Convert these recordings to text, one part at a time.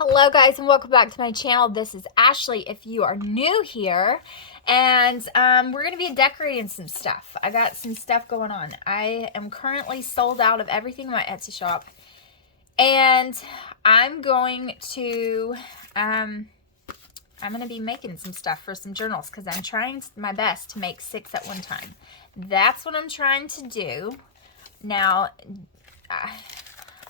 Hello guys and welcome back to my channel. This is Ashley if you are new here, and we're going to be decorating some stuff. I got some stuff going on. I am currently sold out of everything in my Etsy shop, and I'm going to be making some stuff for some journals because I'm trying my best to make 6 at one time. That's what I'm trying to do. Now,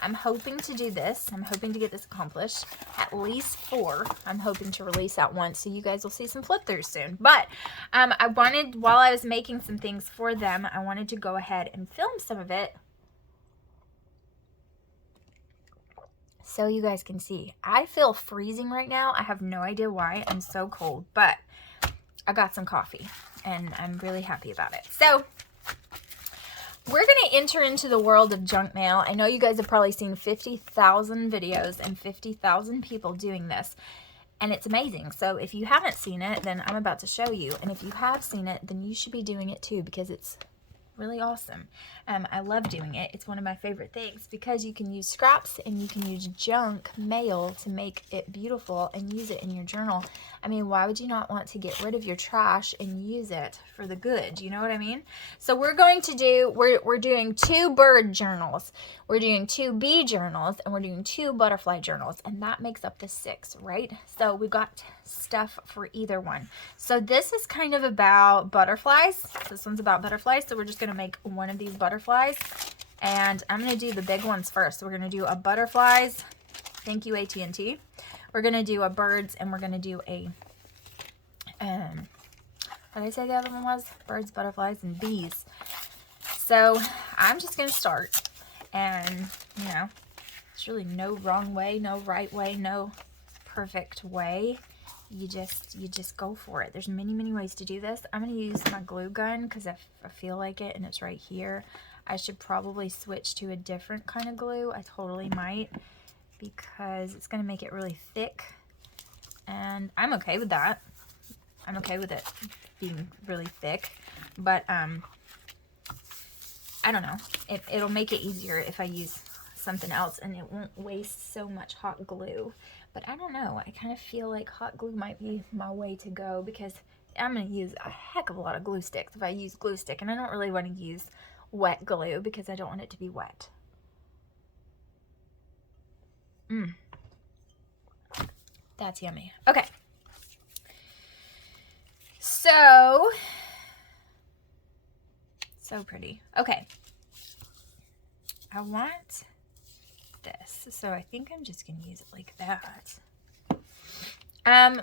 I'm hoping to do this. I'm hoping to get this accomplished. At least 4. I'm hoping to release at once, so you guys will see some flip-throughs soon. But I wanted, while I was making some things for them, I wanted to go ahead and film some of it so you guys can see. I feel freezing right now. I have no idea why. I'm so cold, but I got some coffee, and I'm really happy about it. So we're going to enter into the world of junk mail. I know you guys have probably seen 50,000 videos and 50,000 people doing this, and it's amazing. So if you haven't seen it, then I'm about to show you. And if you have seen it, then you should be doing it too, because it's really awesome. I love doing it. It's one of my favorite things because you can use scraps and you can use junk mail to make it beautiful and use it in your journal. I mean, why would you not want to get rid of your trash and use it for the good? You know what I mean? So we're going to do, we're doing 2 bird journals, we're doing 2 bee journals, and we're doing 2 butterfly journals, and that makes up the 6, right? So we've got stuff for either one. So this is kind of about butterflies. This one's about butterflies, so we're just going to make one of these butterflies, and I'm going to do the big ones first. So we're going to do a butterflies, thank you AT&T. We're going to do a birds, and we're going to do a what did I say the other one was? Birds, butterflies, and bees. So I'm just going to start, and you know, there's really no wrong way, no right way, no perfect way. You just go for it. There's many ways to do this. I'm going to use my glue gun because I feel like it, and it's right here. I should probably switch to a different kind of glue. I totally might, because it's going to make it really thick, and I'm okay with that. I'm okay with it being really thick, but I don't know. It'll make it easier if I use something else, and it won't waste so much hot glue. But I don't know. I kind of feel like hot glue might be my way to go, because I'm going to use a heck of a lot of glue sticks if I use glue stick, and I don't really want to use wet glue because I don't want it to be wet. That's yummy. Okay. So pretty. Okay. I want this, so I think I'm just going to use it like that.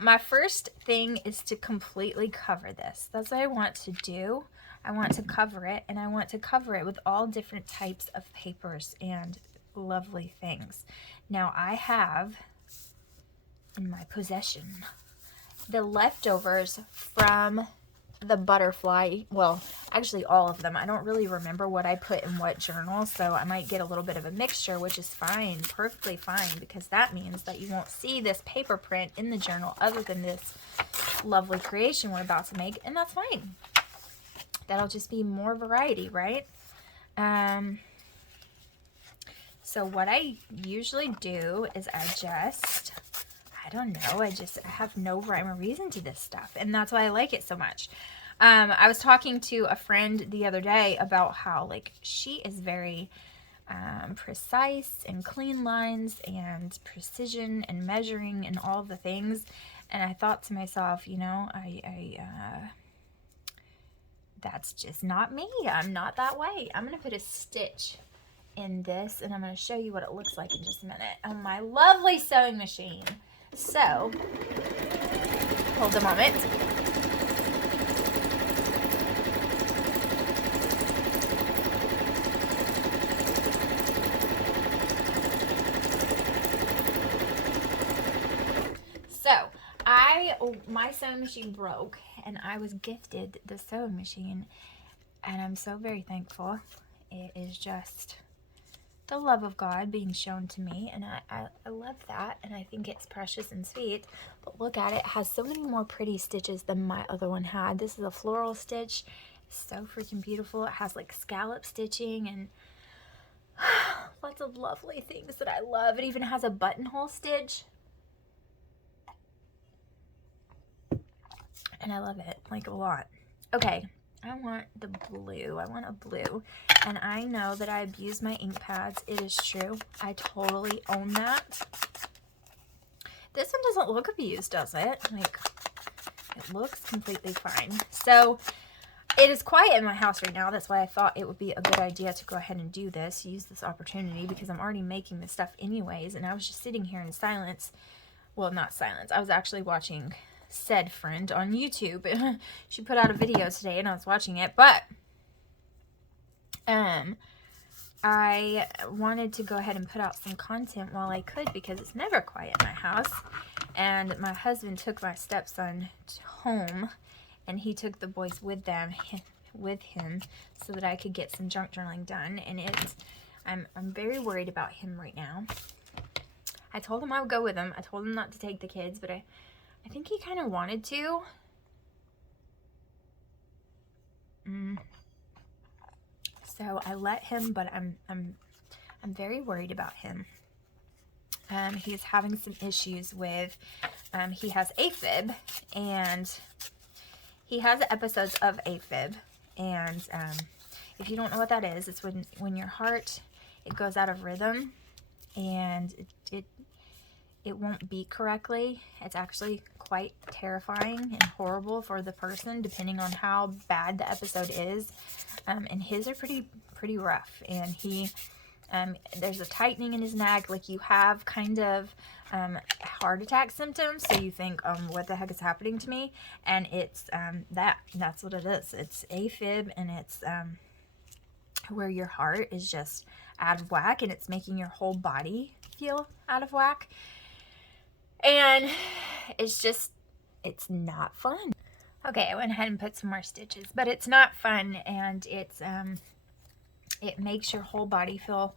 My first thing is to completely cover this. That's what I want to do. I want to cover it, and I want to cover it with all different types of papers and lovely things. Now, I have in my possession the leftovers from the butterfly, well, actually all of them. I don't really remember what I put in what journal, so I might get a little bit of a mixture, which is fine, perfectly fine, because that means that you won't see this paper print in the journal other than this lovely creation we're about to make, and that's fine. That'll just be more variety, right? So what I usually do is I don't know, I have no rhyme or reason to this stuff, and that's why I like it so much. I was talking to a friend the other day about how, like, she is very precise and clean lines and precision and measuring and all the things, and I thought to myself, you know, that's just not me. I'm not that way. I'm going to put a stitch in this, and I'm going to show you what it looks like in just a minute on my lovely sewing machine. So, hold a moment. So, my sewing machine broke, and I was gifted the sewing machine, and I'm so very thankful. It is just the love of God being shown to me, and I love that, and I think it's precious and sweet. But look at it, it has so many more pretty stitches than my other one had. This is a floral stitch. It's so freaking beautiful. It has like scallop stitching and lots of lovely things that I love. It even has a buttonhole stitch. and I love it, like, a lot. Okay, I want the blue. I want a blue, and I know that I abuse my ink pads. It is true. I totally own that. This one doesn't look abused, does it? Like, it looks completely fine. So it is quiet in my house right now. That's why I thought it would be a good idea to go ahead and do this, use this opportunity, because I'm already making this stuff anyways, and I was just sitting here in silence. Well, not silence. I was actually watching said friend on YouTube. She put out a video today and I was watching it, but I wanted to go ahead and put out some content while I could, because it's never quiet in my house. And my husband took my stepson home, and he took the boys with him so that I could get some junk journaling done. And I'm very worried about him right now. I told him I would go with him. I told him not to take the kids, but I think he kind of wanted to. So I let him, but I'm very worried about him. He's having some issues with, he has AFib, and he has episodes of AFib, and if you don't know what that is, it's when your heart, it goes out of rhythm, and it won't beat correctly. It's actually quite terrifying and horrible for the person, depending on how bad the episode is. And his are pretty rough. And he, there's a tightening in his neck, like you have kind of heart attack symptoms. So you think, what the heck is happening to me? And it's that's what it is. It's AFib, and it's where your heart is just out of whack, and it's making your whole body feel out of whack. And it's not fun. Okay, I went ahead and put some more stitches, but it's not fun, and it makes your whole body feel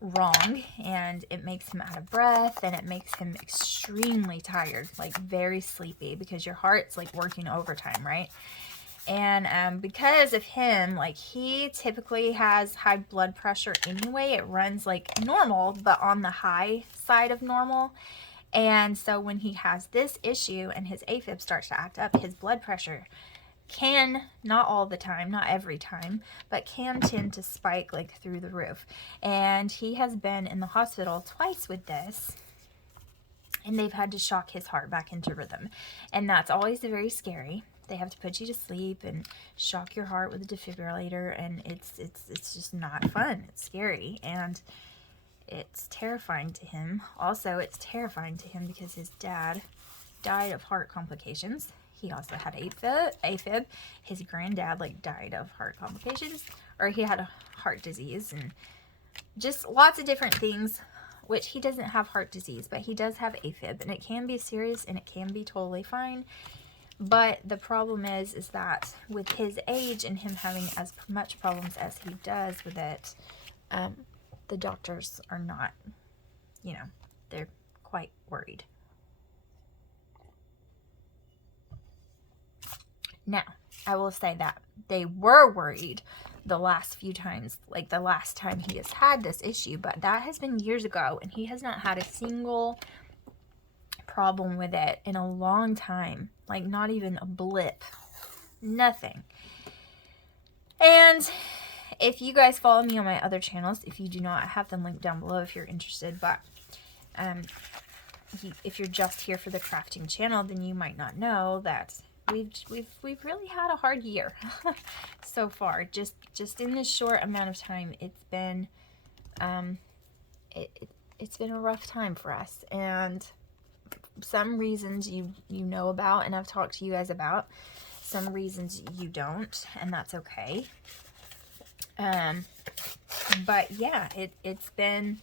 wrong, and it makes him out of breath, and it makes him extremely tired, like very sleepy, because your heart's like working overtime, right? And because of him, like, he typically has high blood pressure anyway. It runs like normal, but on the high side of normal. And so when he has this issue and his AFib starts to act up, his blood pressure can, not all the time, not every time, but can tend to spike like through the roof. And he has been in the hospital twice with this, and they've had to shock his heart back into rhythm. And that's always very scary. They have to put you to sleep and shock your heart with a defibrillator, and it's just not fun. It's scary, and it's terrifying to him. Also, it's terrifying to him because his dad died of heart complications. He also had AFib. His granddad like died of heart complications, or he had a heart disease, and just lots of different things, which he doesn't have heart disease, but he does have AFib, and it can be serious and it can be totally fine. But the problem is that with his age and him having as much problems as he does with it, the doctors are not, they're quite worried. Now, I will say that they were worried the last few times, like the last time he has had this issue, but that has been years ago, and he has not had a single problem with it in a long time, like not even a blip, nothing. And if you guys follow me on my other channels, if you do not, I have them linked down below if you're interested, but if you're just here for the crafting channel, then you might not know that we've really had a hard year so far. Just in this short amount of time, it's been it's been a rough time for us, and some reasons you know about, and I've talked to you guys about. Some reasons you don't, and that's okay. But yeah, it's been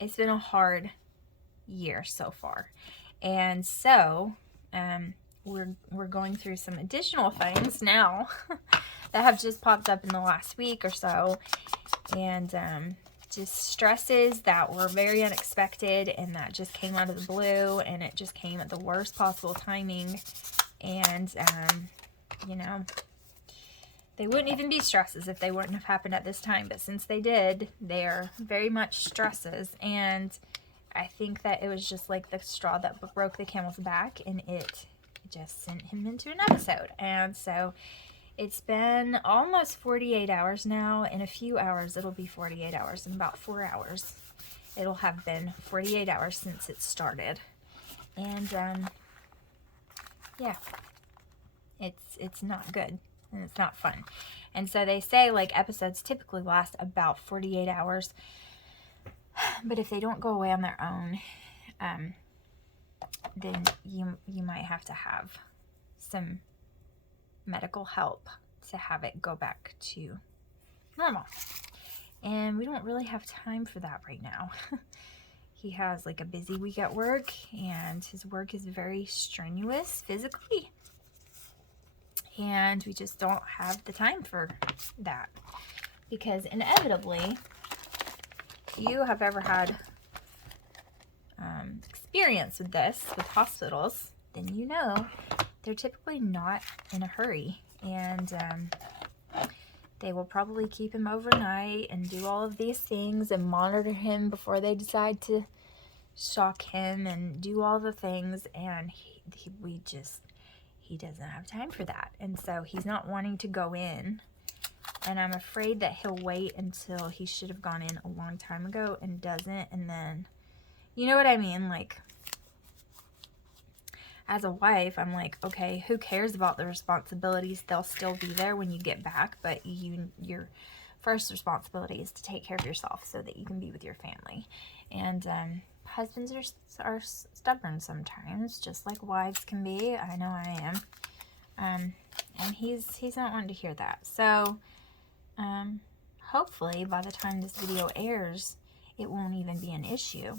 a hard year so far, and so we're going through some additional things now that have just popped up in the last week or so, and just stresses that were very unexpected, and that just came out of the blue, and it just came at the worst possible timing. And they wouldn't even be stresses if they wouldn't have happened at this time, but since they did, they're very much stresses. And I think that it was just like the straw that broke the camel's back, and it just sent him into an episode. And so it's been almost 48 hours now. In a few hours, it'll be 48 hours. In about 4 hours, it'll have been 48 hours since it started. And, yeah, it's not good, and it's not fun. And so they say, like, episodes typically last about 48 hours. But if they don't go away on their own, then you might have to have some medical help to have it go back to normal. And we don't really have time for that right now. He has like a busy week at work, and his work is very strenuous physically. And we just don't have the time for that. Because inevitably, if you have ever had experience with this, with hospitals, then you know they're typically not in a hurry. And they will probably keep him overnight and do all of these things and monitor him before they decide to shock him and do all the things. And he doesn't have time for that. And so he's not wanting to go in. And I'm afraid that he'll wait until he should have gone in a long time ago and doesn't. And then, you know what I mean? Like, as a wife, I'm like, okay, who cares about the responsibilities? They'll still be there when you get back. But your first responsibility is to take care of yourself so that you can be with your family. And husbands are stubborn sometimes, just like wives can be. I know I am. And he's not wanting to hear that. So hopefully by the time this video airs, it won't even be an issue.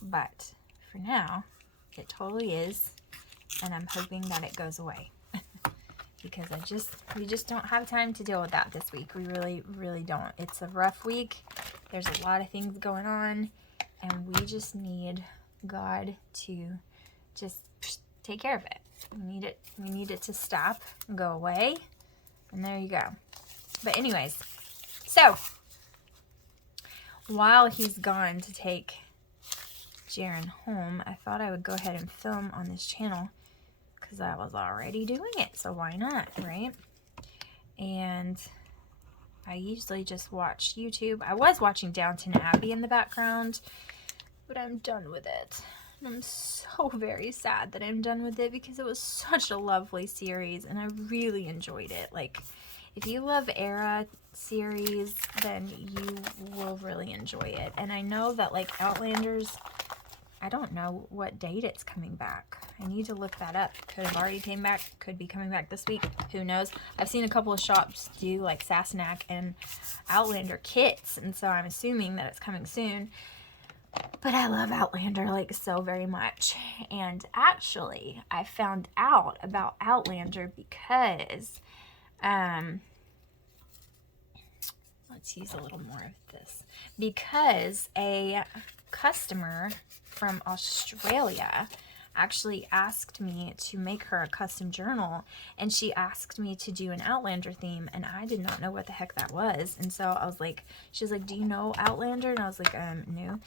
But for now, it totally is, and I'm hoping that it goes away. Because we just don't have time to deal with that this week. We really, really don't. It's a rough week. There's a lot of things going on, and we just need God to just take care of it. We need it to stop and go away. And there you go. But anyways, so while he's gone to take Jaren home, I thought I would go ahead and film on this channel because I was already doing it, so why not, right? And I usually just watch YouTube. I was watching Downton Abbey in the background, but I'm done with it. And I'm so very sad that I'm done with it because it was such a lovely series and I really enjoyed it. Like, if you love era series, then you will really enjoy it. And I know that, like, Outlander's, I don't know what date it's coming back. I need to look that up. Could have already came back. Could be coming back this week. Who knows? I've seen a couple of shops do like Sassenach and Outlander kits, and so I'm assuming that it's coming soon. But I love Outlander like so very much. And actually, I found out about Outlander because let's use a little more of this. Because a customer from Australia actually asked me to make her a custom journal, and she asked me to do an Outlander theme, and I did not know what the heck that was. And so I was like, she was like, do you know Outlander? And I was like, no.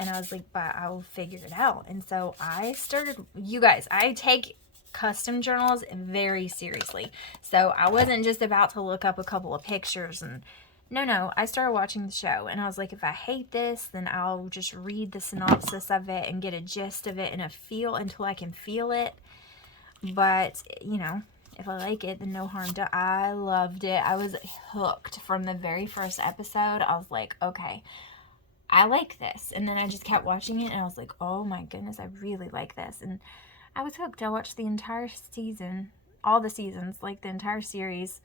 And I was like, but I will figure it out. And so I started, you guys, I take custom journals very seriously. So I wasn't just about to look up a couple of pictures and no, I started watching the show, and I was like, if I hate this, then I'll just read the synopsis of it and get a gist of it and a feel until I can feel it. But, you know, if I like it, then no harm done. I loved it. I was hooked from the very first episode. I was like, okay, I like this. And then I just kept watching it, and I was like, oh my goodness, I really like this. And I was hooked. I watched the entire season, all the seasons, like the entire series,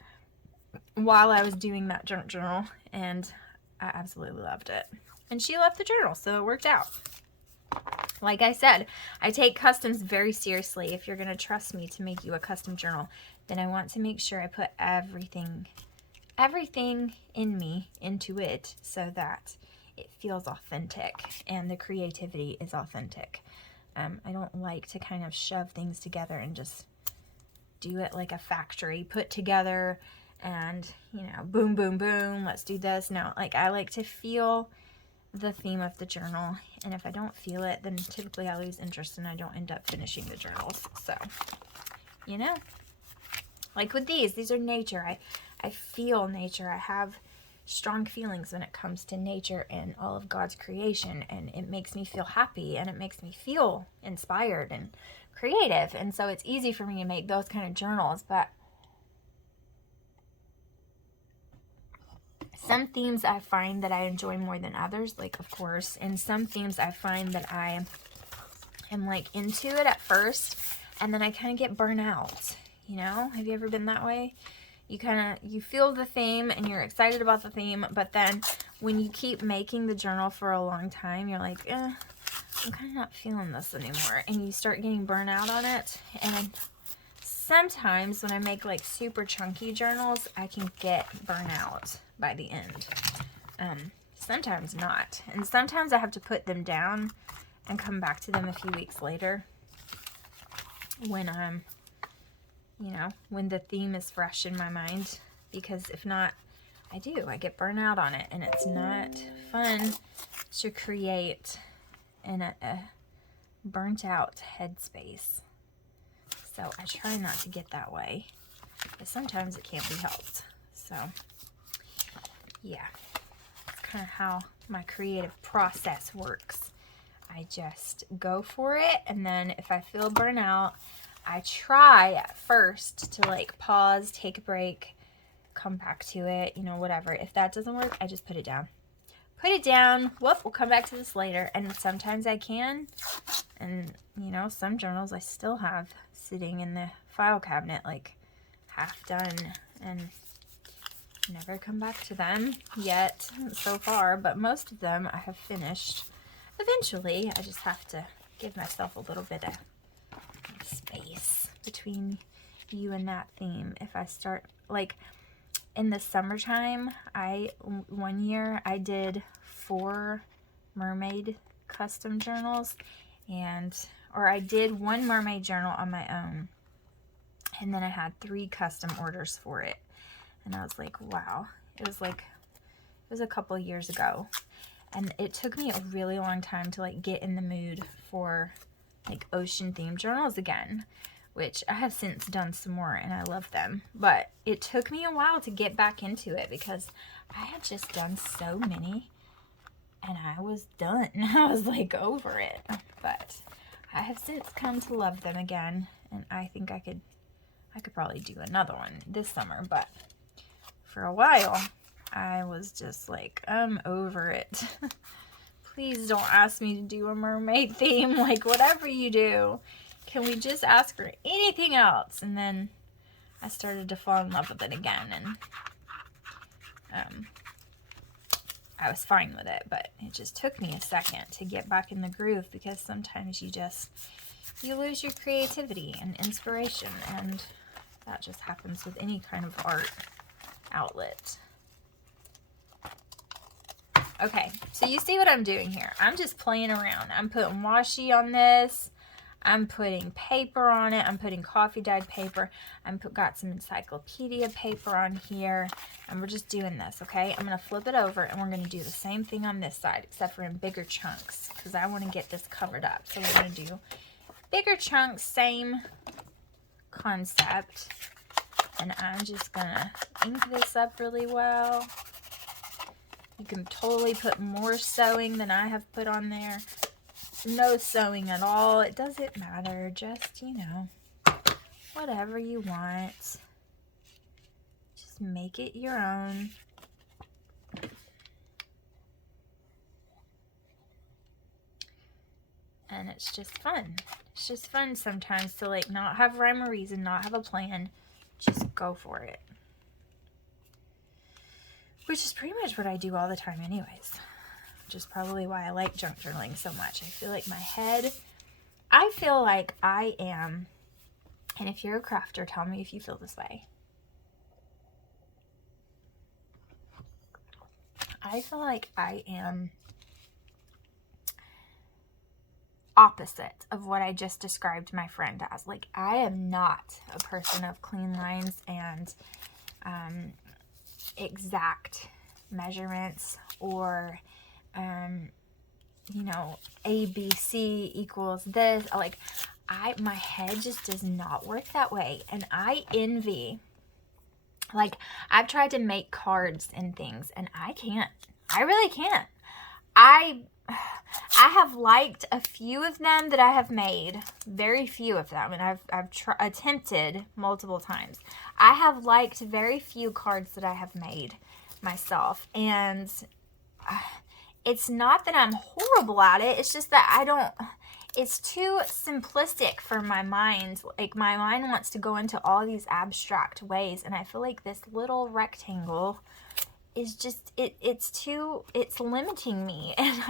while I was doing that journal, and I absolutely loved it. And she loved the journal, so it worked out. Like I said, I take customs very seriously. If you're going to trust me to make you a custom journal, then I want to make sure I put everything in me into it so that it feels authentic and the creativity is authentic. I don't like to kind of shove things together and just do it like a factory put together and, you know, boom, boom, boom, let's do this. No, like, I like to feel the theme of the journal, and if I don't feel it, then typically I lose interest and I don't end up finishing the journals. So, you know, like with these are nature. I feel nature. I have strong feelings when it comes to nature and all of God's creation, and it makes me feel happy and it makes me feel inspired and creative. And so it's easy for me to make those kind of journals. But some themes I find that I enjoy more than others, like, of course, and some themes I find that I am like into it at first, and then I kind of get burnt out. You know, have you ever been that way? You feel the theme and you're excited about the theme, but then when you keep making the journal for a long time, you're like, I'm kind of not feeling this anymore, and you start getting burnt out on it. And sometimes when I make like super chunky journals, I can get burnt out by the end. Sometimes not, and sometimes I have to put them down and come back to them a few weeks later when you know, when the theme is fresh in my mind, because if not, I get burnt out on it, and it's not fun to create in a burnt out headspace. So I try not to get that way, but sometimes it can't be helped. So yeah, that's kind of how my creative process works. I just go for it, and then if I feel burnout, I try at first to like pause, take a break, come back to it, you know, whatever. If that doesn't work, I just put it down. Whoop, we'll come back to this later. And sometimes I can. And, you know, some journals I still have sitting in the file cabinet, like half done, and never come back to them yet so far. But most of them I have finished. Eventually, I just have to give myself a little bit of space between you and that theme. If I start, like in the summertime, one year I did 4 mermaid custom journals, or I did 1 mermaid journal on my own, and then I had 3 custom orders for it. And I was like, wow. It was a couple years ago, and it took me a really long time to like get in the mood for like ocean themed journals again, which I have since done some more and I love them. But it took me a while to get back into it because I had just done so many and I was done. I was like over it. But I have since come to love them again, and I think I could probably do another one this summer. But for a while I was just like, I'm over it. Please don't ask me to do a mermaid theme. Like, whatever you do, can we just ask for anything else? And then I started to fall in love with it again, and I was fine with it, but it just took me a second to get back in the groove, because sometimes you lose your creativity and inspiration, and that just happens with any kind of art outlet. Okay, so you see what I'm doing here. I'm just playing around. I'm putting washi on this. I'm putting paper on it. I'm putting coffee dyed paper. Got some encyclopedia paper on here. And we're just doing this, okay? I'm going to flip it over, and we're going to do the same thing on this side, except for in bigger chunks, because I want to get this covered up. So we're going to do bigger chunks, same concept. And I'm just going to ink this up really well. You can totally put more sewing than I have put on there. No sewing at all. It doesn't matter. Just, you know, whatever you want. Just make it your own. And it's just fun. It's just fun sometimes to like not have rhyme or reason, not have a plan. Just go for it. Which is pretty much what I do all the time anyways. Which is probably why I like junk journaling so much. I feel like I am, and if you're a crafter, tell me if you feel this way. I feel like I am opposite of what I just described my friend as. Like, I am not a person of clean lines and exact measurements or you know, ABC equals this. Like, my head just does not work that way. And I envy, like, I've tried to make cards and things, and I can't. I really can't. I have liked a few of them that I have made, very few of them, and I've attempted multiple times. I have liked very few cards that I have made myself, and it's not that I'm horrible at it. It's just that I don't. It's too simplistic for my mind. Like, my mind wants to go into all these abstract ways, and I feel like this little rectangle is just, it's limiting me, and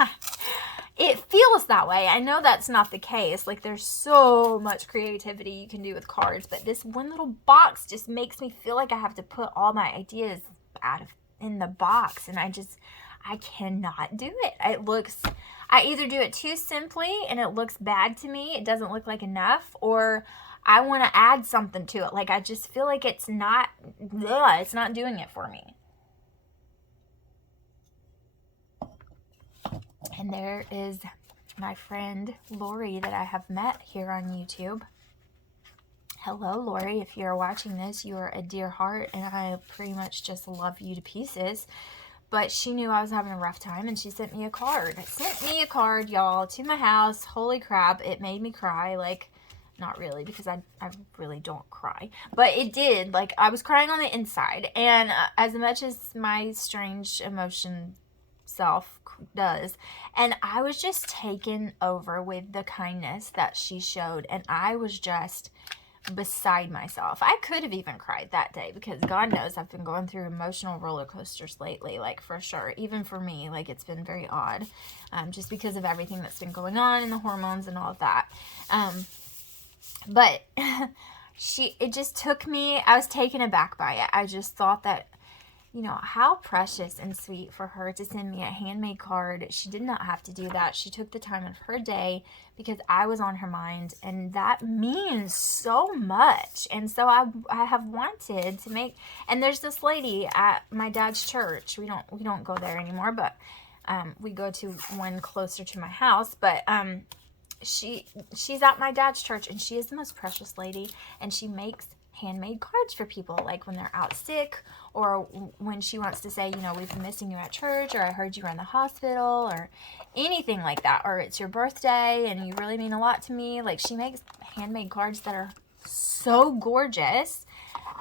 it feels that way. I know that's not the case. Like, there's so much creativity you can do with cards, but this one little box just makes me feel like I have to put all my ideas in the box, and I cannot do it. I either do it too simply and it looks bad to me, it doesn't look like enough, or I want to add something to it. Like, I just feel like it's not doing it for me. And there is my friend Lori that I have met here on YouTube. Hello, Lori. If you're watching this, you are a dear heart, and I pretty much just love you to pieces. But she knew I was having a rough time, and she sent me a card. Y'all, to my house. Holy crap, it made me cry. Like, not really, because I really don't cry. But it did. Like, I was crying on the inside. And as much as my strange emotion self does, and I was just taken over with the kindness that she showed, and I was just beside myself. I could have even cried that day, because God knows I've been going through emotional roller coasters lately, like, for sure. Even for me, like, it's been very odd, just because of everything that's been going on and the hormones and all of that. But it just took me, I was taken aback by it. I just thought that, you know, how precious and sweet for her to send me a handmade card. She did not have to do that. She took the time of her day because I was on her mind, and that means so much. And so I have wanted to make, and there's this lady at my dad's church. We don't go there anymore, but we go to one closer to my house. But she's at my dad's church, and she is the most precious lady, and she makes handmade cards for people, like when they're out sick, or when she wants to say, you know, we've been missing you at church, or I heard you were in the hospital, or anything like that, or it's your birthday and you really mean a lot to me. Like, she makes handmade cards that are so gorgeous.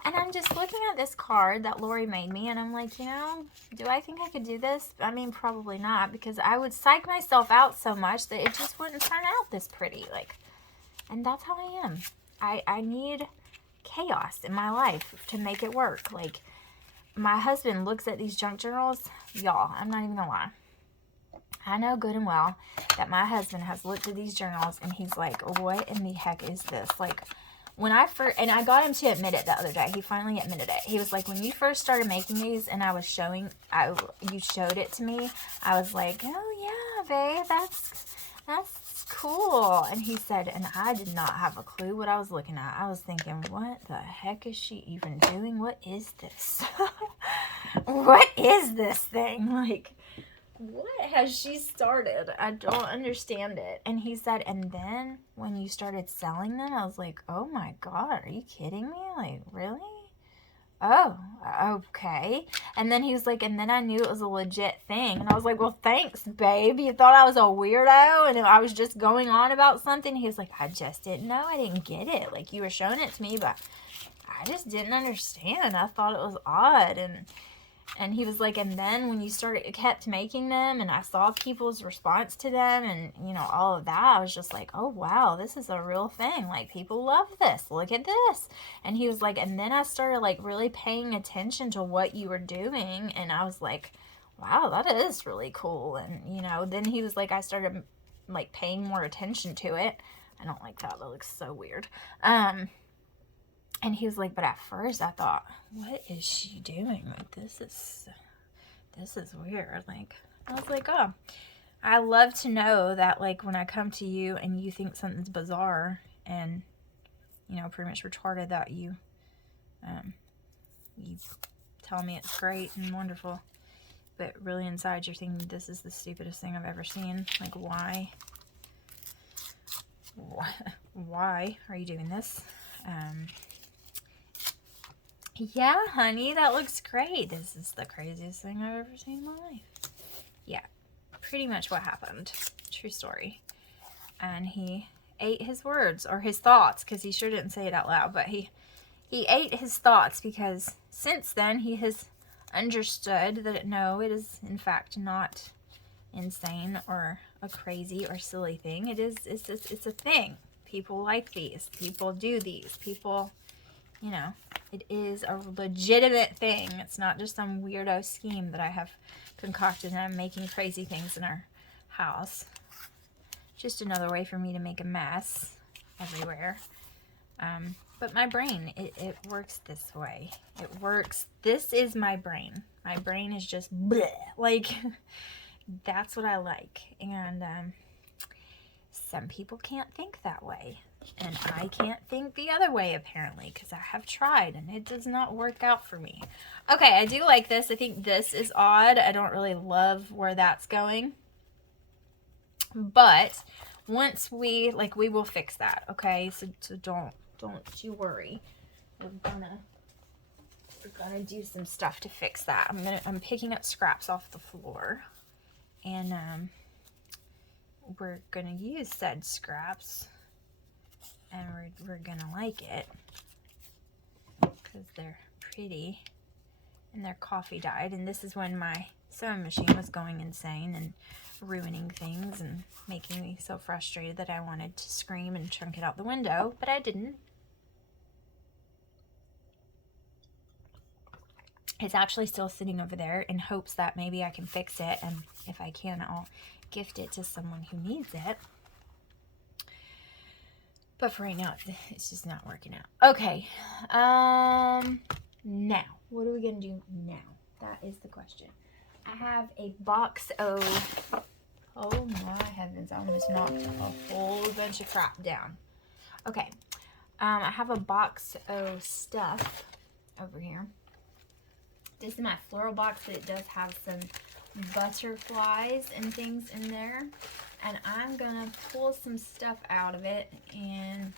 And I'm just looking at this card that Lori made me, and I'm like, you know, do I think I could do this? I mean, probably not, because I would psych myself out so much that it just wouldn't turn out this pretty. Like, and that's how I am. I need chaos in my life to make it work. Like, my husband looks at these junk journals. Y'all, I'm not even gonna lie. I know good and well that my husband has looked at these journals, and he's like, what in the heck is this? Like, when I first, and I got him to admit it the other day. He finally admitted it. He was like, when you first started making these and I was you showed it to me, I was like, oh yeah, babe, that's cool. And he said, and I did not have a clue what I was looking at. I was thinking, what the heck is she even doing? What is this? What is this thing? Like, what has she started? I don't understand it. And he said, and then when you started selling them, I was like, oh my God, are you kidding me? Like, really? Oh, okay. And then he was like, and then I knew it was a legit thing. And I was like, well, thanks, babe. You thought I was a weirdo and I was just going on about something? He was like, I just didn't know. I didn't get it. Like, you were showing it to me, but I just didn't understand. I thought it was odd. And he was like, and then when you kept making them, and I saw people's response to them, and, you know, all of that, I was just like, oh, wow, this is a real thing. Like, people love this. Look at this. And he was like, and then I started, like, really paying attention to what you were doing, and I was like, wow, that is really cool. And, you know, then he was like, I started, like, paying more attention to it. I don't like that. That looks so weird. And he was like, but at first I thought, what is she doing? Like, this is weird. Like, I was like, oh, I love to know that, like, when I come to you and you think something's bizarre and, you know, pretty much retarded, that you tell me it's great and wonderful. but really inside you're thinking, this is the stupidest thing I've ever seen. Like, why? Why are you doing this? Yeah, honey, that looks great. This is the craziest thing I've ever seen in my life. Yeah, pretty much what happened. True story. And he ate his words, or his thoughts, because he sure didn't say it out loud, but he ate his thoughts, because since then he has understood that no, it is in fact not insane or a crazy or silly thing. It's a thing. People like these. People do these. People, you know, it is a legitimate thing. It's not just some weirdo scheme that I have concocted and I'm making crazy things in our house. Just another way for me to make a mess everywhere. But my brain, it works this way. It works. This is my brain. My brain is just bleh. Like, that's what I like. And some people can't think that way. And I can't think the other way, apparently, because I have tried and it does not work out for me. Okay, I do like this. I think this is odd. I don't really love where that's going. But once we will fix that, okay? So don't you worry. We're gonna do some stuff to fix that. I'm picking up scraps off the floor, and we're gonna use said scraps, and we're gonna like it because they're pretty, and their coffee dyed. And this is when my sewing machine was going insane and ruining things and making me so frustrated that I wanted to scream and chunk it out the window, but I didn't. It's actually still sitting over there in hopes that maybe I can fix it, and if I can, I'll gift it to someone who needs it. But for right now, it's just not working out. Okay, now, what are we gonna do now? That is the question. I have a box of, oh my heavens, I almost knocked a whole bunch of crap down. Okay, I have a box of stuff over here. This is my floral box, but it does have some butterflies and things in there. And I'm gonna pull some stuff out of it, and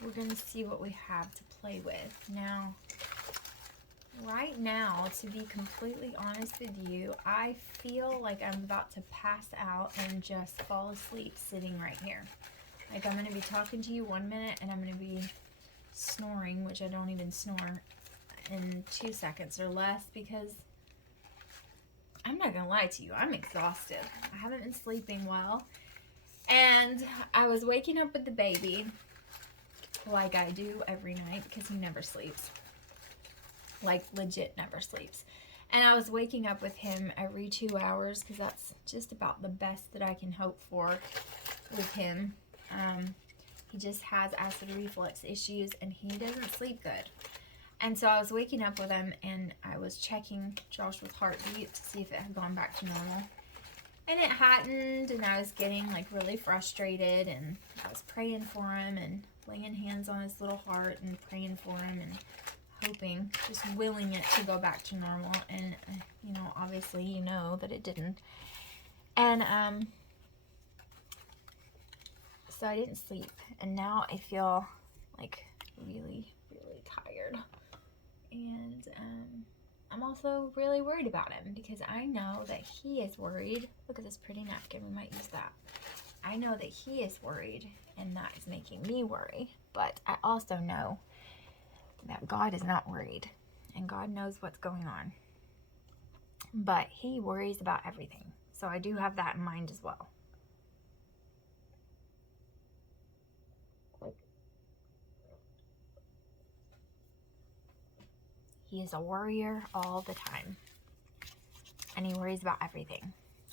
we're gonna see what we have to play with. Now, right now, to be completely honest with you, I feel like I'm about to pass out and just fall asleep sitting right here. Like, I'm going to be talking to you 1 minute, and I'm going to be snoring, which I don't even snore, in 2 seconds or less, because I'm not going to lie to you, I'm exhausted. I haven't been sleeping well, and I was waking up with the baby, like I do every night, because he never sleeps. Like, legit never sleeps. And I was waking up with him every 2 hours, because that's just about the best that I can hope for with him. He just has acid reflux issues, and he doesn't sleep good. And so I was waking up with him, and I was checking Joshua's heartbeat to see if it had gone back to normal. And it hadn't, and I was getting, like, really frustrated, and I was praying for him, and laying hands on his little heart, and praying for him, and hoping, just willing it to go back to normal. And, you know, obviously you know that it didn't. And, so I didn't sleep, and now I feel, like, really, really tired. And, I'm also really worried about him, because I know that he is worried. Look at this pretty napkin, we might use that. I know that he is worried, and that is making me worry. But I also know that God is not worried, and God knows what's going on. But he worries about everything. So I do have that in mind as well. He is a worrier all the time, and he worries about everything.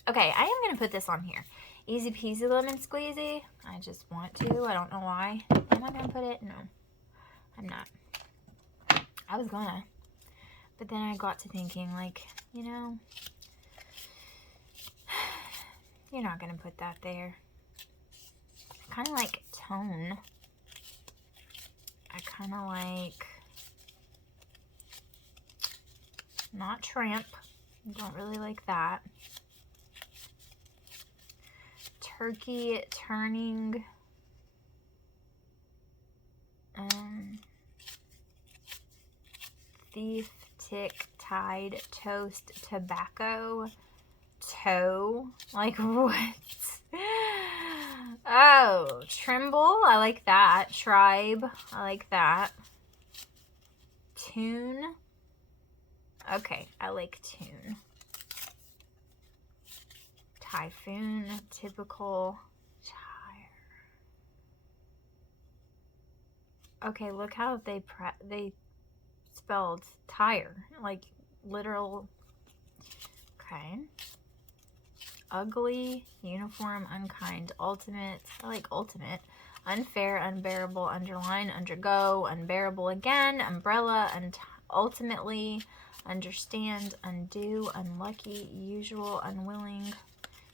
Okay, I am going to put this on here. Easy peasy lemon squeezy. I just want to. I don't know why. Am I going to put it? No, I'm not. I was gonna. But then I got to thinking, like, you know, you're not going to put that there. I kind of like tone. I kind of like, not tramp, Don't really like that. Turkey turning. Thief, tick, tide, toast, tobacco, toe. Like what? Oh, tremble. I like that. Tribe. I like that. Tune. Okay, I like tune. Typhoon. Typical. Tire. Okay, look how they spelled tire. Like literal. Okay. Ugly, uniform, unkind, ultimate. I like ultimate. Unfair, unbearable, underline, undergo, unbearable again, umbrella, ultimately, understand, undo, unlucky, usual, unwilling.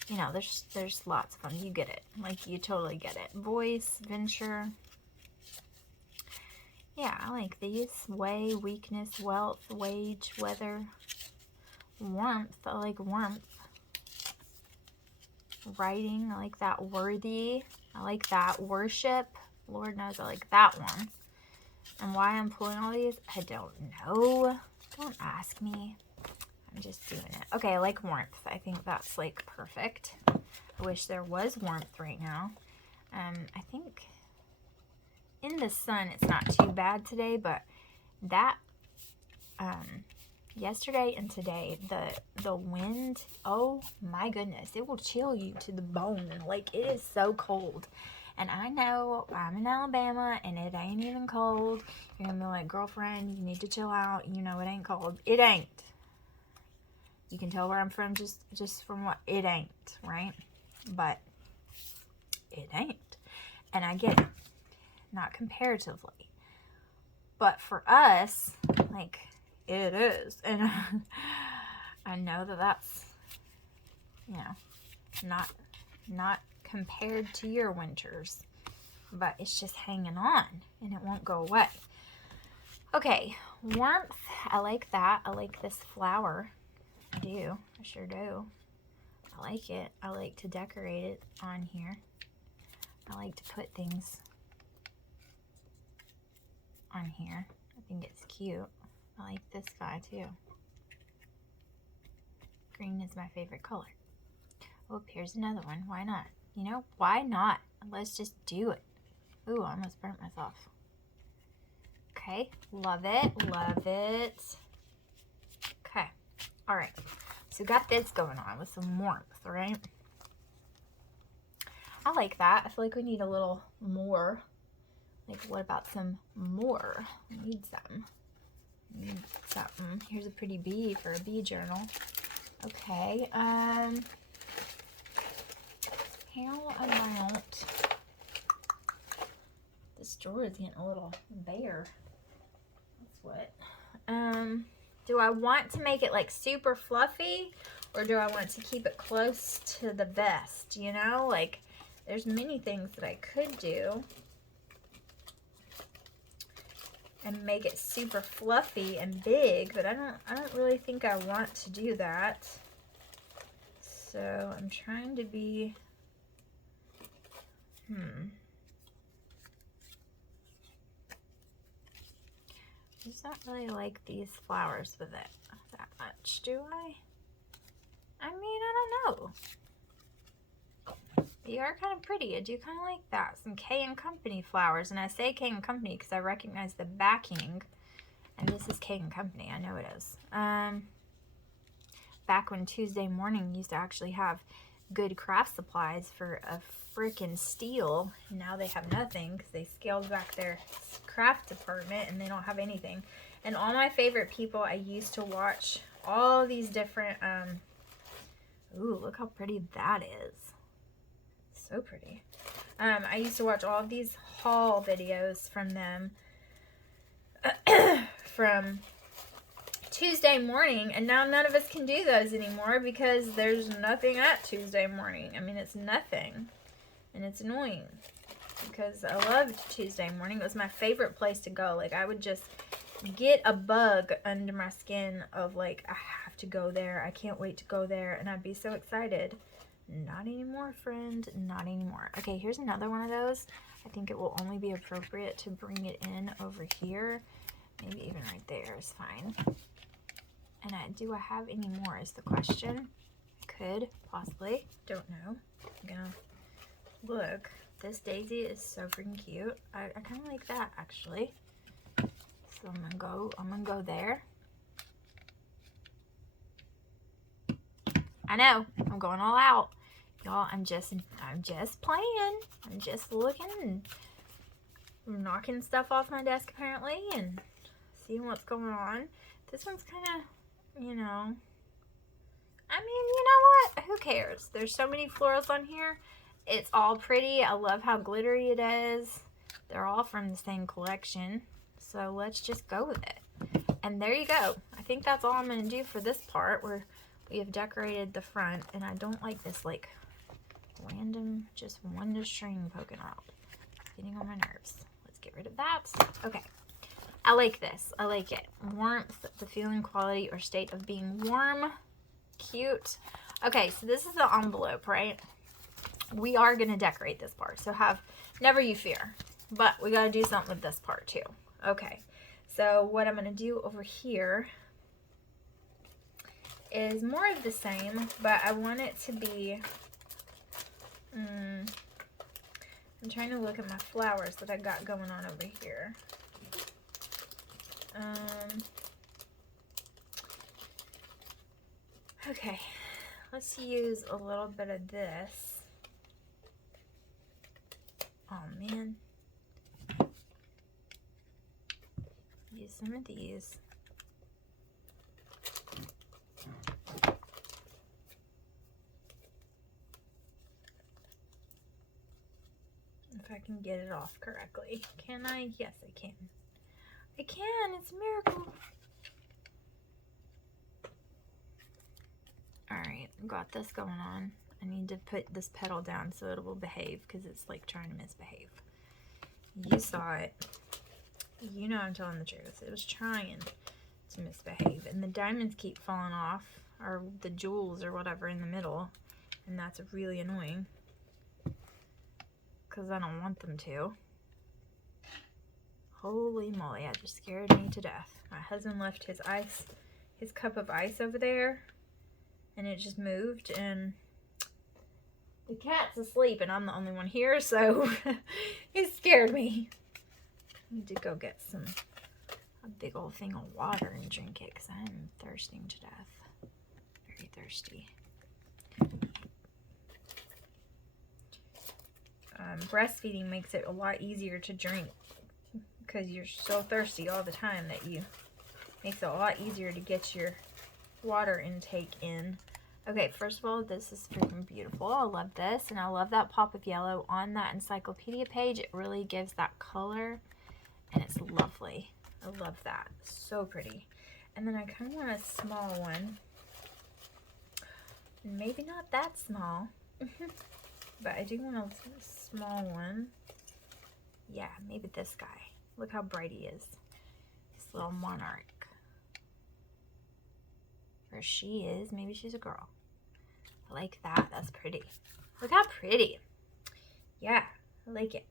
You know, there's lots of them. You get it. Like, you totally get it. Voice, venture. Yeah, I like these. Way, weakness, wealth, wage, weather, warmth. I like warmth. Writing, I like that. Worthy, I like that. Worship, Lord knows I like that one. And why I'm pulling all these, I don't know. Don't ask me. I'm just doing it. Okay, I like warmth. I think that's like perfect. I wish there was warmth right now. I think in the sun it's not too bad today, but that yesterday and today, the wind, oh my goodness, it will chill you to the bone. Like, it is so cold. And I know I'm in Alabama and it ain't even cold. You're gonna be like, girlfriend, you need to chill out. You know it ain't cold. It ain't. You can tell where I'm from just from what it ain't, right? But it ain't. And I get it. Not comparatively. But for us, like, it is. And I know that that's, you know, not compared to your winters, but it's just hanging on and it won't go away. Okay, warmth. I like that. I like this flower. I do. I sure do. I like it. I like to decorate it on here. I like to put things on here. I think it's cute. I like this guy too. Green is my favorite color. Oh, here's another one. Why not? You know, why not? Let's just do it. Ooh, I almost burnt myself. Okay, love it, love it. Okay, all right. So we got this going on with some warmth, right? I like that. I feel like we need a little more. Like, what about some more? We need some. Need something. Here's a pretty bee for a bee journal. Okay, how about, this drawer is getting a little bare. That's what. Do I want to make it like super fluffy, or do I want to keep it close to the vest, you know? Like, there's many things that I could do and make it super fluffy and big, but I don't really think I want to do that. So I'm trying to be, I just don't really like these flowers with it that much, do I? I mean, I don't know. They are kind of pretty. I do kind of like that. Some K & Company flowers. And I say K & Company because I recognize the backing. And this is K & Company. I know it is. Back when Tuesday Morning used to actually have good craft supplies for a freaking steal. Now they have nothing because they scaled back their craft department and they don't have anything. And all my favorite people, I used to watch all these different, ooh, look how pretty that is. So pretty. I used to watch all of these haul videos from them from Tuesday Morning, and now none of us can do those anymore because there's nothing at Tuesday Morning. I mean, it's nothing, and it's annoying because I loved Tuesday Morning. It was my favorite place to go. Like, I would just get a bug under my skin of like, I have to go there. I can't wait to go there, and I'd be so excited. Not anymore, friend. Not anymore. Okay, here's another one of those. I think it will only be appropriate to bring it in over here. Maybe even right there is fine. And do I have any more is the question. Could, possibly. Don't know. I'm gonna look. This daisy is so freaking cute. I kind of like that, actually. So I'm gonna go there. I know, I'm going all out. Y'all, I'm just playing. I'm just looking and knocking stuff off my desk apparently and seeing what's going on. This one's kind of, you know, I mean, you know what? Who cares? There's so many florals on here. It's all pretty. I love how glittery it is. They're all from the same collection. So let's just go with it. And there you go. I think that's all I'm going to do for this part where we have decorated the front. And I don't like this like random just one string poking out. It's getting on my nerves. Let's get rid of that. Okay. I like this. I like it. Warmth, the feeling, quality, or state of being warm. Cute. Okay, so this is the envelope, right? We are going to decorate this part. So never you fear. But we got to do something with this part too. Okay. So what I'm going to do over here is more of the same, but I want it to be... I'm trying to look at my flowers that I got going on over here. Okay, let's use a little bit of this. Oh man. Use some of these. If I can get it off correctly. Can I? Yes, I can. I can. It's a miracle. Alright, got this going on. I need to put this petal down so it will behave because it's like trying to misbehave. You saw it. You know I'm telling the truth. It was trying to misbehave. And the diamonds keep falling off, or the jewels or whatever in the middle. And that's really annoying. Because I don't want them to. Holy moly, that just scared me to death. My husband left his cup of ice over there. And it just moved, and the cat's asleep, and I'm the only one here, so it scared me. I need to go get a big old thing of water and drink it, because I'm thirsting to death. Very thirsty. Breastfeeding makes it a lot easier to drink, because you're so thirsty all the time that makes it a lot easier to get your water intake in. Okay, first of all, this is freaking beautiful. I love this, and I love that pop of yellow on that encyclopedia page. It really gives that color, and it's lovely. I love that. So pretty. And then I kind of want a small one. Maybe not that small, but I do want a small one. Yeah, maybe this guy. Look how bright he is. This little monarch. Or she is. Maybe she's a girl. I like that. That's pretty. Look how pretty. Yeah, I like it.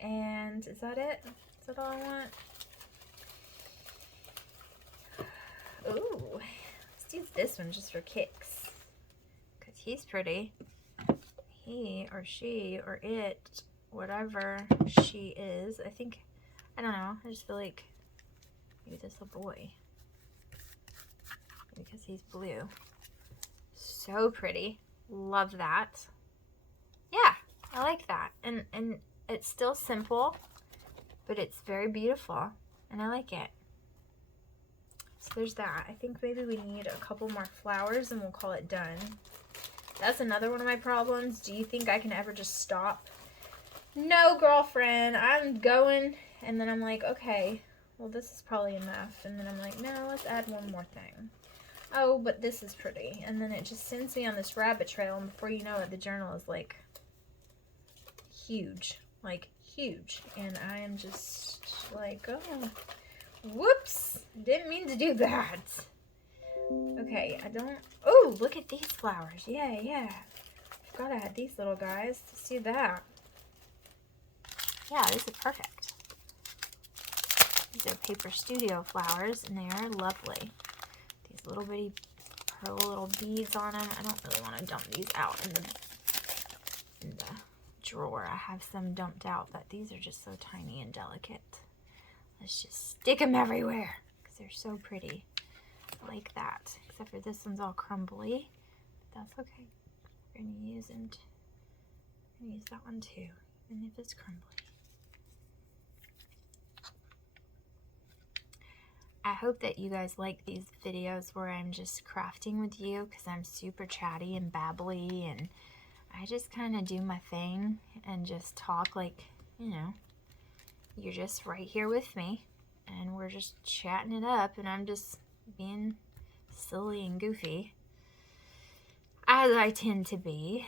And is that it? Is that all I want? Ooh, let's use this one just for kicks. Because he's pretty. He or she or it, whatever she is. I don't know. I just feel like maybe this is a boy. Because he's blue. So pretty. Love that. Yeah, I like that. And it's still simple, but it's very beautiful. And I like it. So there's that. I think maybe we need a couple more flowers and we'll call it done. That's another one of my problems. Do you think I can ever just stop? No, girlfriend. I'm going. And then I'm like, okay, well, this is probably enough. And then I'm like, no, let's add one more thing. Oh, but this is pretty. And then it just sends me on this rabbit trail, and before you know it, the journal is like huge. Like huge. And I am just like, oh, whoops. Didn't mean to do that. Okay, I don't... Oh, look at these flowers. Yeah. Forgot I had these little guys. See that? Yeah, this is perfect. These are Paper Studio flowers, and they are lovely. These little bitty pearl little beads on them. I don't really want to dump these out in the drawer. I have some dumped out, but these are just so tiny and delicate. Let's just stick them everywhere because they're so pretty. Like that. Except for this one's all crumbly. But that's okay. We're going to use that one too, even if it's crumbly. I hope that you guys like these videos where I'm just crafting with you, because I'm super chatty and babbly, and I just kind of do my thing and just talk like, you know, you're just right here with me and we're just chatting it up, and I'm just being silly and goofy, as I tend to be.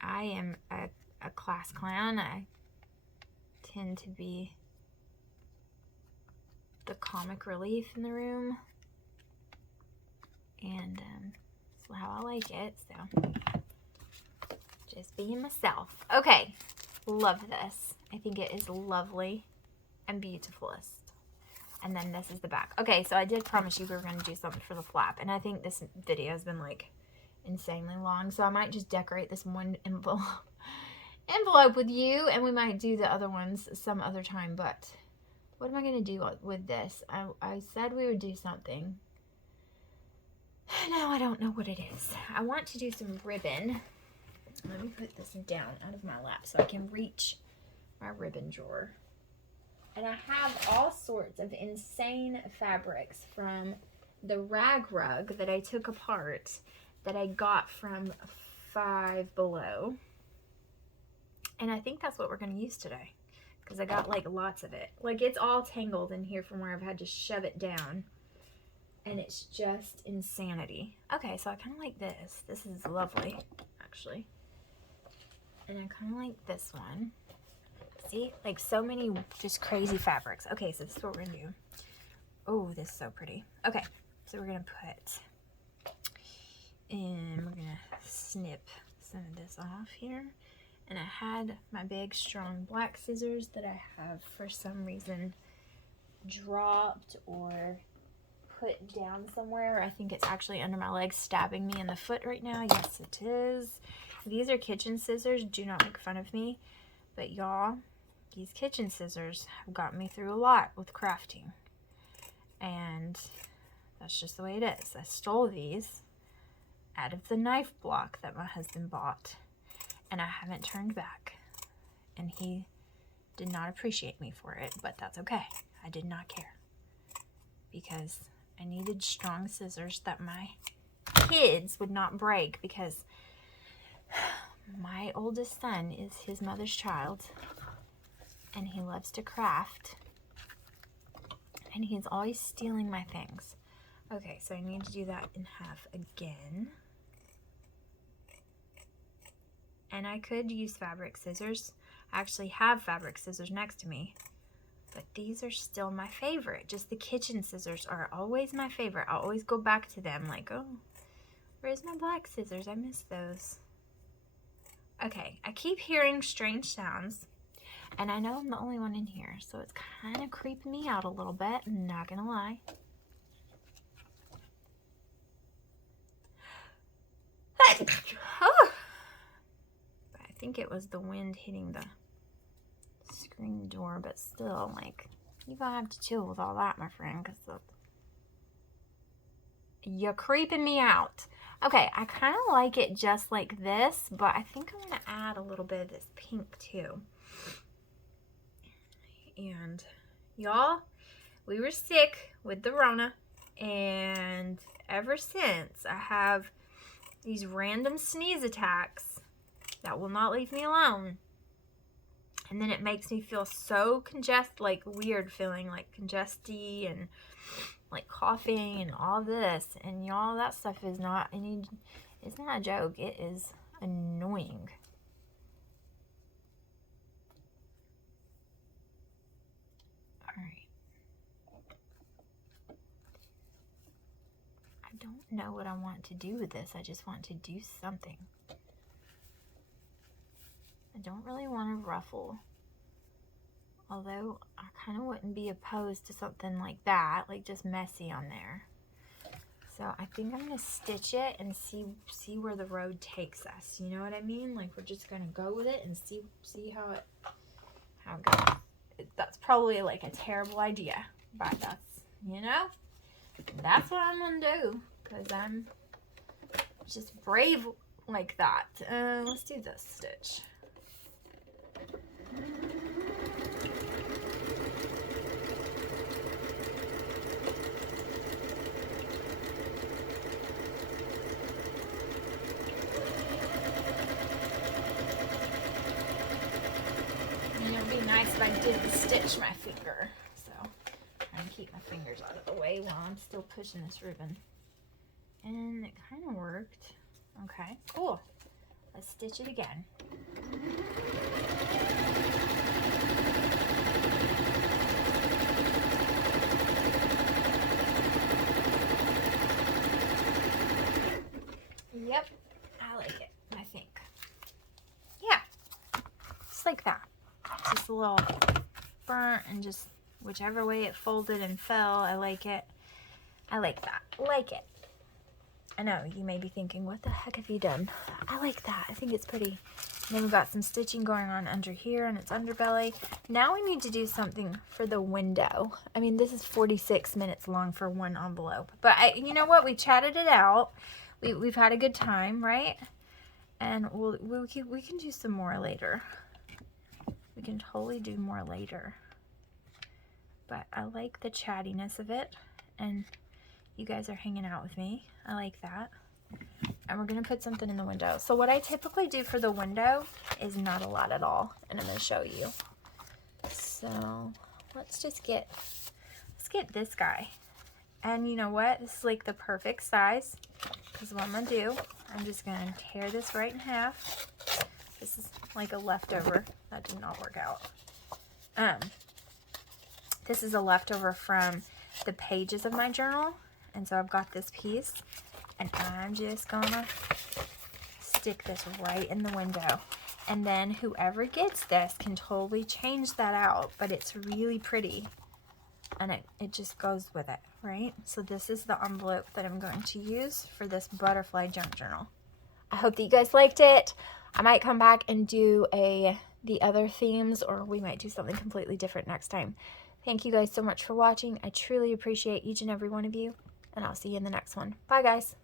I am a class clown. I tend to be the comic relief in the room, and that's how I like it. So just being myself. Okay, love this. I think it is lovely and beautifulest. And then this is the back. Okay, so I did promise you we were going to do something for the flap, and I think this video has been like insanely long, so I might just decorate this one envelope with you, and we might do the other ones some other time. But what am I going to do with this? I said we would do something. Now I don't know what it is. I want to do some ribbon. Let me put this down out of my lap so I can reach my ribbon drawer. And I have all sorts of insane fabrics from the rag rug that I took apart that I got from Five Below. And I think that's what we're going to use today, because I got like lots of it. Like, it's all tangled in here from where I've had to shove it down. And it's just insanity. Okay, so I kind of like this. This is lovely, actually. And I kind of like this one. See? Like, so many just crazy fabrics. Okay, so this is what we're going to do. Oh, this is so pretty. Okay, so we're going to put... And we're going to snip some of this off here. And I had my big, strong black scissors that I have, for some reason, dropped or put down somewhere. I think it's actually under my leg, stabbing me in the foot right now. Yes, it is. These are kitchen scissors. Do not make fun of me. But y'all, these kitchen scissors have gotten me through a lot with crafting. And that's just the way it is. I stole these out of the knife block that my husband bought, and I haven't turned back. And he did not appreciate me for it, but that's okay. I did not care, because I needed strong scissors that my kids would not break, because my oldest son is his mother's child, and he loves to craft, and he's always stealing my things. Okay, so I need to do that in half again. And I could use fabric scissors. I actually have fabric scissors next to me, but these are still my favorite. Just the kitchen scissors are always my favorite. I'll always go back to them like, oh, where's my black scissors? I miss those. Okay, I keep hearing strange sounds, and I know I'm the only one in here, so it's kind of creeping me out a little bit, I'm not gonna lie. Oh. I think it was the wind hitting the screen door, but still, like, you're gonna have to chill with all that, my friend, because you're creeping me out. Okay, I kind of like it just like this, but I think I'm gonna add a little bit of this pink too. And y'all, we were sick with the Rona, and ever since I have these random sneeze attacks that will not leave me alone. And then it makes me feel so like weird feeling, like congesty and like coughing and all this. And y'all, that stuff is not it's not a joke. It is annoying. All right. know what I want to do with this. I just want to do something. I don't really want to ruffle. Although I kind of wouldn't be opposed to something like that, like just messy on there. So I think I'm gonna stitch it and see where the road takes us. You know what I mean? Like we're just gonna go with it and see how it goes. That's probably like a terrible idea, but that's, you know, that's what I'm gonna do because I'm just brave like that. Let's do this stitch. It'd be nice if I didn't stitch my finger, so I'm trying to keep my fingers out of the way while I'm still pushing this ribbon. And it kind of worked. Okay, cool. Let's stitch it again. Yep, I like it, I think. Yeah, just like that. Just a little burnt and just whichever way it folded and fell, I like it. I like that. Like it. I know, you may be thinking, what the heck have you done? I like that. I think it's pretty. And then we've got some stitching going on under here and its underbelly. Now we need to do something for the window. I mean, this is 46 minutes long for one envelope. But you know what? We chatted it out. We've had a good time, right? And we can do some more later. We can totally do more later. But I like the chattiness of it. And you guys are hanging out with me. I like that. And we're going to put something in the window. So what I typically do for the window is not a lot at all. And I'm going to show you. So let's get this guy. And you know what? This is like the perfect size. Because what I'm going to do, I'm just going to tear this right in half. This is like a leftover. That did not work out. This is a leftover from the pages of my journal. And so I've got this piece. And I'm just gonna stick this right in the window. And then whoever gets this can totally change that out. But it's really pretty. And it just goes with it, right? So this is the envelope that I'm going to use for this butterfly junk journal. I hope that you guys liked it. I might come back and do the other themes, or we might do something completely different next time. Thank you guys so much for watching. I truly appreciate each and every one of you, and I'll see you in the next one. Bye, guys.